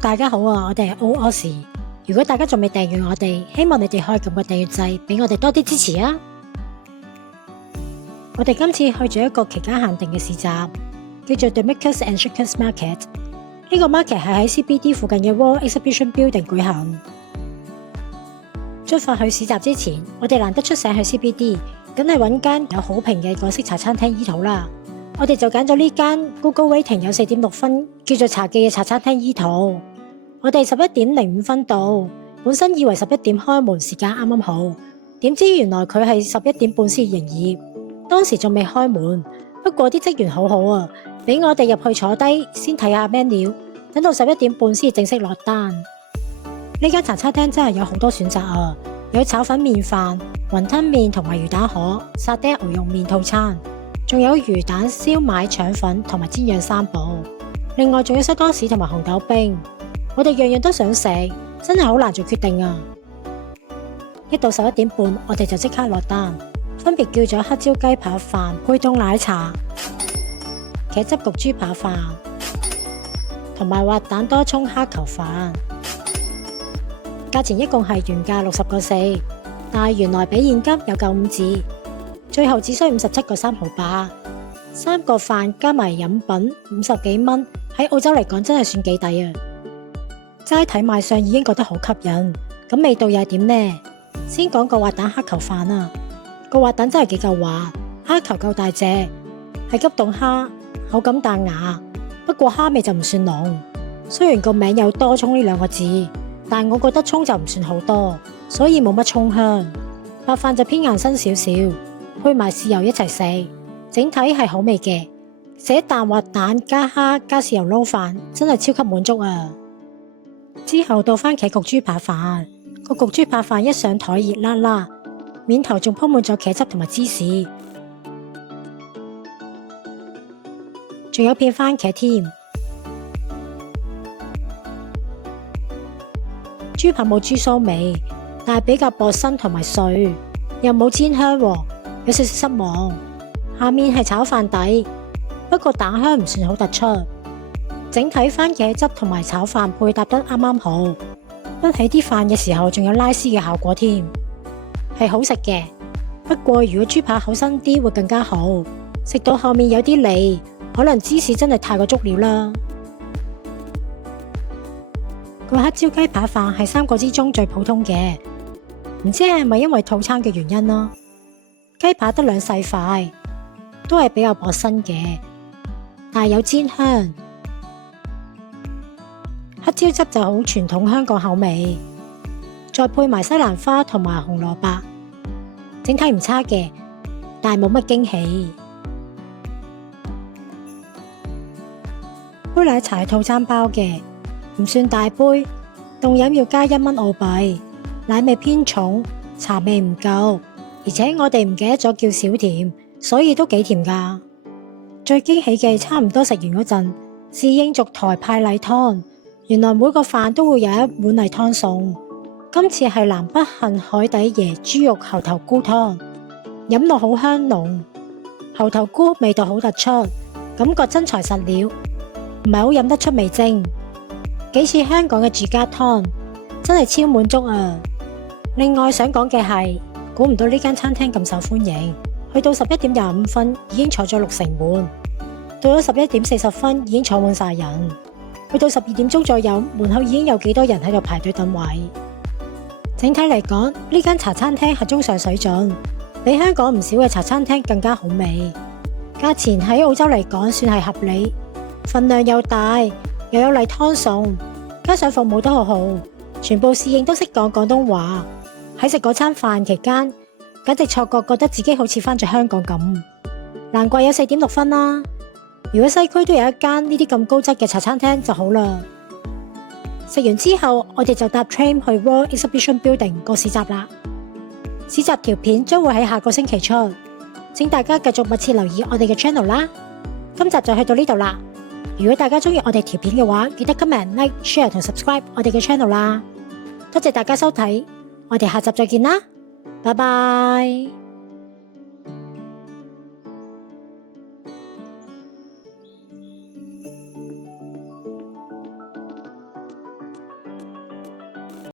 大家好啊！我哋係 OOS。如果大家仲未訂閱我哋，希望你哋可以撳個訂閱掣，俾我哋多啲支持啊！我哋今次去咗一個期間限定嘅市集，叫做 The Makers and Shakers Market。呢個 market 係喺 CBD 附近嘅 World Exhibition Building 舉行。出發去市集之前，我哋難得出省去 CBD， 梗係揾間有好評嘅港式茶餐廳醫肚啦。我哋就揀咗呢間 Google Rating 有 4.6 分，叫做茶記嘅茶餐廳醫肚。我哋11:05分到，本身以為11點開門時間啱啱好，點知原來佢係11點半先營業，當時仲未開門。不過啲職員好好啊，俾我哋入去坐低先睇下 menu， 等到11點半先正式落單。呢間茶餐廳真係有好多選擇啊，有炒粉麵飯、雲吞麵同埋魚蛋河、沙爹牛肉麵套餐。仲有魚蛋、燒賣、腸粉同埋煎釀三寶，另外仲有西多士同埋紅豆冰。我哋樣樣都想食，真係好難做決定啊！一到11點半，我哋就即刻落單，分別叫咗黑椒雞扒飯配凍奶茶、茄汁焗豬扒飯同埋滑蛋多蔥蝦球飯。價錢一共係原價60個4，但係原來俾現金有夠5折。最後只需57個3毫8，3個飯加埋飲品50幾蚊，喺澳洲嚟講真係算幾抵啊！齋睇賣相已經覺得好吸引，咁味道又係點呢？先講個滑蛋蝦球飯啊，個滑蛋真係幾夠滑，蝦球夠大隻，係急凍蝦，口感彈牙，不過蝦味就唔算濃。雖然個名有多蔥呢2個字，但我覺得蔥就唔算好多，所以冇乜蔥香。白飯就偏硬身少少。配埋豉油一齊食，整體係好味嘅。食一啖滑蛋加蝦加豉油撈飯，真係超級滿足啊！之後到番茄焗豬扒飯，個焗豬扒飯一上台熱辣辣，面頭仲鋪滿咗茄汁同埋芝士，仲有片番茄添。豬扒冇豬騷味，但係比較薄身同埋碎，又冇煎香喎。有少少失望，下面係炒飯底，不過蛋香唔算好突出。整體番茄汁同埋炒飯配搭得啱啱好，滗起啲飯嘅時候仲有拉絲嘅效果添，係好食嘅。不過如果豬扒厚身啲會更加好，食到後面有啲膩，可能芝士真係太過足料啦。個黑椒雞扒飯係3個之中最普通嘅，唔知係咪因為套餐嘅原因咯。雞扒得2細塊，都係比較薄身嘅，但係有煎香。黑椒汁就好傳統香港口味，再配埋西蘭花同埋紅蘿蔔，整體唔差嘅，但係冇乜驚喜。杯奶茶係套餐包嘅，唔算大杯，凍飲要加1蚊澳幣，奶味偏重，茶味唔夠。而且我哋唔記得咗叫少甜，所以都幾甜噶。最驚喜嘅差唔多食完嗰陣，侍應續台派例湯，原來每個飯都會有一碗例湯送。今次係南北杏海底椰豬肉猴頭菇湯，飲落好香濃，猴頭菇味道好突出，感覺真材實料，唔係好飲得出味精，幾似香港嘅住家湯，真係超滿足啊！另外想講嘅係，估唔到呢間餐廳咁受歡迎，去到11:25分已經坐咗60成滿，到咗11:40分已經坐滿晒人，去到12點鐘左右，門口已經有幾多人喺度排隊等位。整體嚟講，呢間茶餐廳係中上水準，比香港唔少嘅茶餐廳更加好味。價錢喺澳洲嚟講算係合理，份量又大，又有例湯送，加上服務都好好，全部侍應都識講廣東話。喺食嗰餐飯期間，簡直錯覺得自己好似返咗香港咁，難怪有4.6分啦。如果西區都有一間呢啲咁高質嘅茶餐廳就好啦。食完之後，我哋就搭 train 去 World Exhibition Building 個市集啦。市集條片將會喺下個星期出，請大家繼續密切留意我哋嘅 channel 啦。今集就去到呢度啦。如果大家中意我哋條片嘅話，記得 comment、like、share 同 subscribe 我哋嘅 channel 啦。多謝大家收睇。我哋下集再見啦，拜拜。